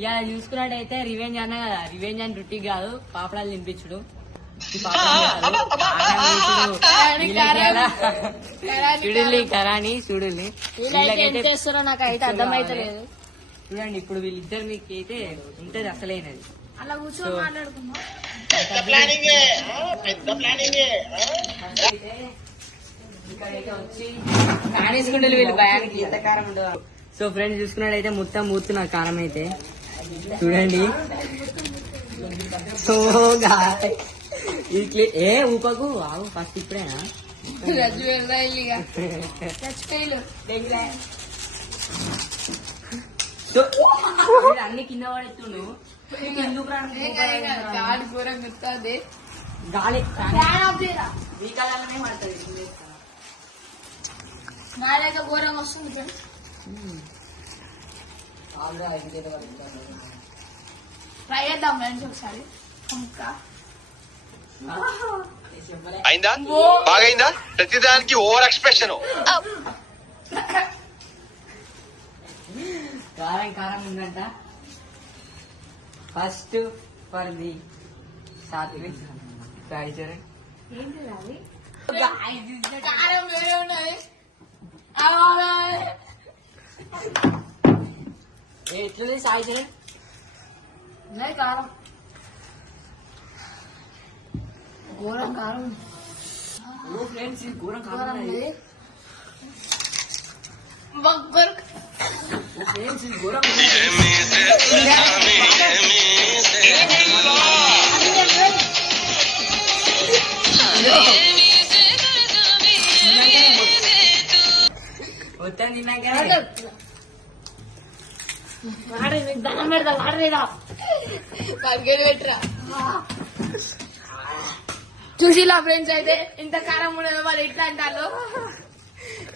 ఇక చూసుకున్నట్టయితే రివెంజ్ అన్న కదా, రివెంజ్ అని రుట్టి కాదు, పాపడాలు తినిపించుడు. చూడుల్లి కరాని చూడుల్లి, నాకైతే అర్థమైతలేదు. చూడండి ఇప్పుడు వీళ్ళిద్దరు మీకు అయితే ఉంటది అసలైనది. అలా కూర్చొని మాట్లాడుకుందాం. ఇక్కడైతే వచ్చి కానేసుకుంటే వీళ్ళు భయానికి ఎంత కారం ఉండదు. సో ఫ్రెండ్స్ చూసుకున్నట్టయితే మొత్తం మూతున్న కారం అయితే చూడండి. సో ఏ ఊపకు ఆవు ఫస్ట్ ఇప్పుడేనా అన్ని కింద పడేస్తుండు. ఎందుకు గాలి మీ కాలనే పడుతుంది. నా దగ్గర ఘోరంగా వస్తుంది. ట్రై చేద్దాం ఫ్రెండ్స్ ఒకసారి. అయిందా బాగైందా? ప్రతిదానికి ఓవర్ ఎక్స్ప్రెషన్. కారం కారం ఉందంట. First for the Satvik Saicharan. కారం వేరే ఉన్నది. ఎట్లుంది సాయిచరణ్? కారం ఘోరం కారం ఫ్రెండ్స్, ఘోరం కారం ఘోరం. మొత్తం తిన్నాక దండం పెడతా వాడలేదా పెట్టరా. చూసిలా ఫ్రెండ్స్, అయితే ఇంత కారం ఉండదు వాళ్ళు ఎట్లా అంటారు.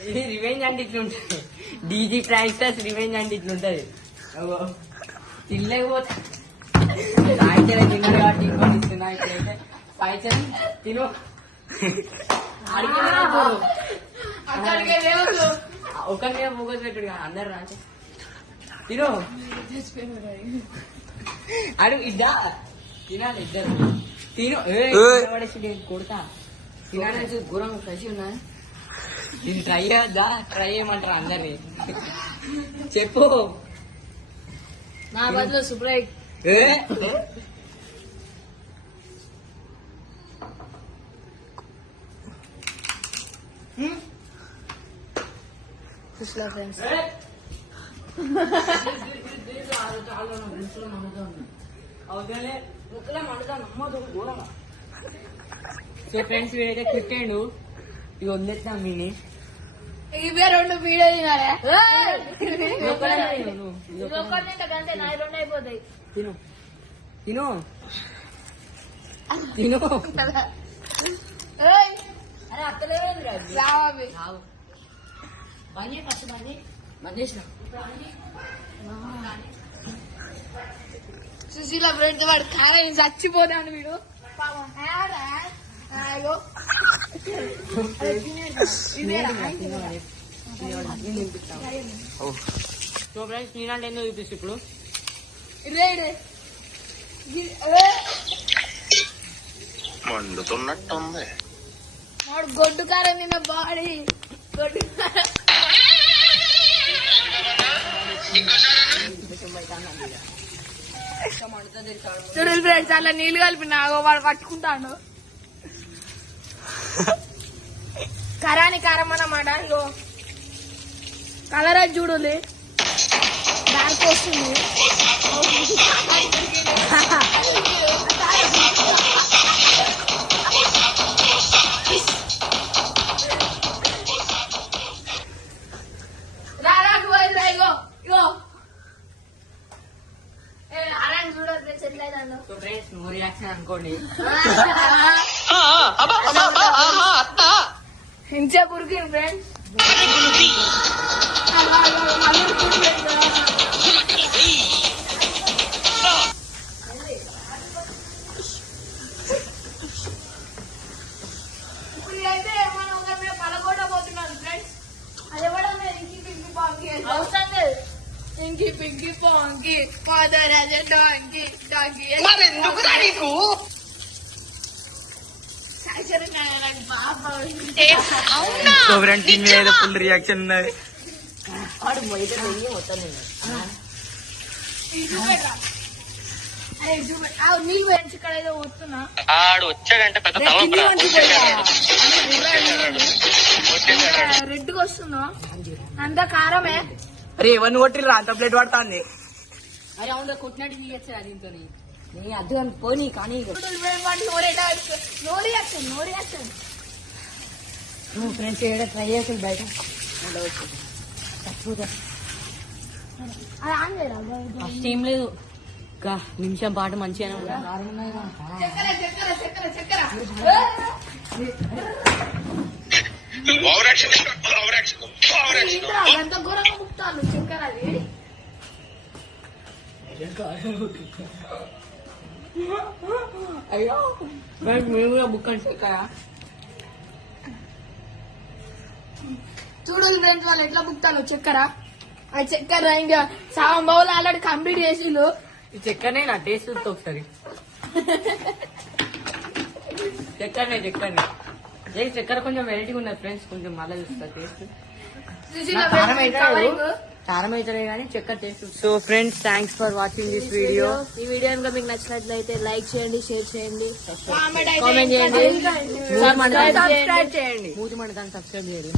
ఇది రివెంజ్ అంటే ఇట్లుంటది. డీజీ ట్రాన్స్టర్స్ రివెంజ్ అంటే ఇట్లుంటది. తినలేకపోతే సాయిచరణ్ తిన్నాడు కాబట్టి ఇంకోటి ఇస్తున్నా. ఇప్పుడైతే సాయిచరణ్ తిను. ఒకరి మీద ఫోకస్ పెట్టుడు కదా, అందరు రాంటే తిను. అడుగు ఇద్దా తినాలి ఇద్దరు. తిను పడేసి కొడతా. తినాలని ఘోరం కలిసి ఉన్నా. దీన్ని ట్రై చేయద్దా? ట్రై చేయమంటారా అందరినీ? చెప్పు. నా బదులు సుబ్రయ్ చూసిలా ఫ్రెండ్స్. సో ఫ్రెండ్స్ వీడైతే క్లిక్ అయ్యిండు. ఇక వదిలేస్తాం మీని. ఇవే రెండు వీడియో తినాలి. రెండు అయిపోతాయి. తిను తిను తిను. అరే అత్తలేదు బంద్ చేయి, ఫస్ట్ బంద్ చేయి. బంద్ చేసిన సుశీల ఫ్రెండ్స్ వాడు కారం చచ్చిపోతాడు వీడు. సో ఫ్రెండ్స్ నేనంటే ఎందుకు చూపిస్తు ఇప్పుడు మండుతున్నట్టుంది. వాడు గొడ్డు కారం నిన్న బాడీ గొడ్డు కారం. చూడండి ఫ్రెండ్స్, అలా నీళ్ళు కలిపిన వాడు పట్టుకుంటాడు. కరాని కారం అన్నమాట. ఇగో కలర్ అది చూడాలి, దానికి వస్తుంది. నువ్వు రియాక్షన్ అనుకోండి. ఇంతసేపు ఉరికింది ఫ్రెండ్స్. ఇప్పుడు అయితే మనం ఒక పలగొట్టబోతున్నాం ఫ్రెండ్స్. అది ఎవడో ఇంకి పింకి పాకి అవసరం లేదు. ఇంకి పింకి డాంకీ పాంకీ పాదరాజ డాంకీ డాంకీ మరెందుకురా నీకు సో ఫ్రెండ్స్ దీని మీద ఏదో ఫుల్ రియాక్షన్ ఉన్నది. వాడు మొదట నెయ్యి మొత్తం తిన్నాడు. నీళ్ళు వేయించి ఇక్కడ ఏదో వస్తున్నా ఆడు వచ్చాడంటే పెద్ద తలనొప్పి రెడ్ గా వస్తున్నా అంతా కారమే. అరే ఎవరిని కొట్టిర్రా అంత ప్లేట్ పడుతుంది. అరే అవును కొట్టినట్టు తీయచ్చు దీంతో నీ అద్దు అని పోనీ కానీ నో రియాక్షన్ నువ్వు ఫ్రెండ్స్ ఏదో ట్రై చేసి బయట అది ఆన్ చేయరా ఫస్ట్ ఏం లేదు ఇంకా నిమిషం పాటు మంచిగానే ఉంది. చక్కెర అంత ఘోరంగా ముక్తాను చక్కెర అది. అయ్యో మేము కూడా బుక్ అని చెక్కారా చూడు ఫ్రెండ్స్ వాళ్ళు ఎట్లా బుక్తాను చక్కెర. ఆ చక్కెర ఇంకా సగం బౌల్ ఆల్రెడీ కంప్లీట్ చేసిళ్ళు. ఈ చక్కెరనే నా టేస్ట్ చూస్తే ఒకసారి చక్కెరనే చక్కెర కొంచెం వెరైటీగా ఉన్నది ఫ్రెండ్స్. కొంచెం మళ్ళీ చూస్తా టేస్ట్ కారం అవుతుంది కానీ చక్కెర taste. So friends thanks for watching this video. ఈ వీడియో కనుక మీకు నచ్చినట్లయితే లైక్ చేయండి, షేర్ చేయండి, కామెంట్ చేయండి, సబ్స్క్రైబ్ చేయండి. మూతి మండదాన్ని సబ్స్క్రైబ్ చేయండి.